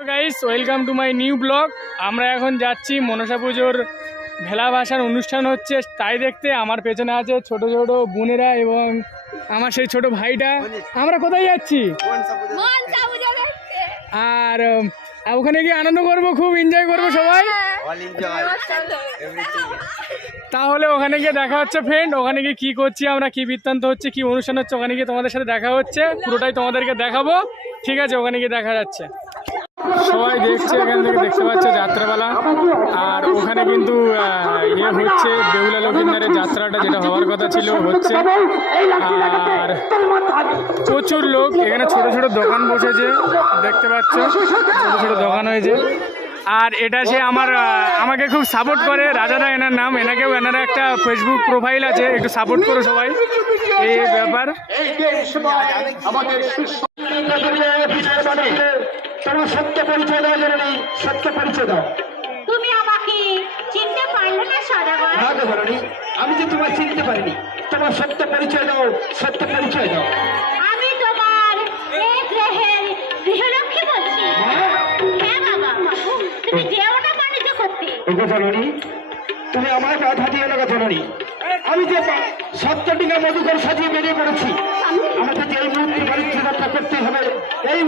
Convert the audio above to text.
Guys, welcome to my new blog. আমরা এখন যাচ্ছি মনসা পুজোর ভেলা ভাসান অনুষ্ঠান হচ্ছে তাই দেখতে। আমার পেছনে আছে ছোট ছোট বোনেরা এবং আমার সেই ছোট ভাইটা। আমরা কোথায় যাচ্ছি? আর ওখানে গিয়ে আনন্দ করব, খুব এনজয় করবো সবাই। তাহলে ওখানে গিয়ে দেখা হচ্ছে ফ্রেন্ড। ওখানে গিয়ে কী করছি আমরা, কী বৃত্তান্ত হচ্ছে, কী অনুষ্ঠান হচ্ছে, ওখানে গিয়ে তোমাদের সাথে দেখা হচ্ছে। পুরোটাই তোমাদেরকে দেখাবো, ঠিক আছে? ওখানে গিয়ে দেখা যাচ্ছে। সবাই দেখছে, এখান থেকে দেখতে পাচ্ছে যাত্রাপালা। আর ওখানে কিন্তু হচ্ছে বেহুলা লক্ষিন্দারের যাত্রাটা, যেটা হওয়ার কথা ছিল হচ্ছে। আর প্রচুর লোক এখানে, ছোট ছোট দোকান বসেছে দেখতে পাচ্ছ, ছোট ছোট দোকান হয়েছে। আর এটা সে আমাকে খুব সাপোর্ট করে, রাজাদা এনার নাম। এনাকেও এনারা একটা ফেসবুক প্রোফাইল আছে, একটু সাপোর্ট করো সবাই। এই ব্যাপার। তোমার সত্য পরিচয় দাও, জননী, সত্য পরিচয় দাও। তুমি আমাকে চিনতে পারলে না সদাগর? না গো জননী, আমি যে তোমার চিনতে পারিনি। তোমার সত্য পরিচয় দাও, সত্য পরিচয় দাও। আমি তোমার এই গ্রহের গৃহলক্ষ্মী বলছি। হ্যাঁ বাবা, তুমি যেও না বাণিজ্য করতে। ওগো জননী, তুমি আমার বাধা দিও না গো জননী। আমি যে সত্যটিকে মধুকর সাজিয়ে বেরিয়ে পড়েছি। আমাকে যে এই মুহূর্তে বাণিজ্য যাত্রা করতে হবে, এই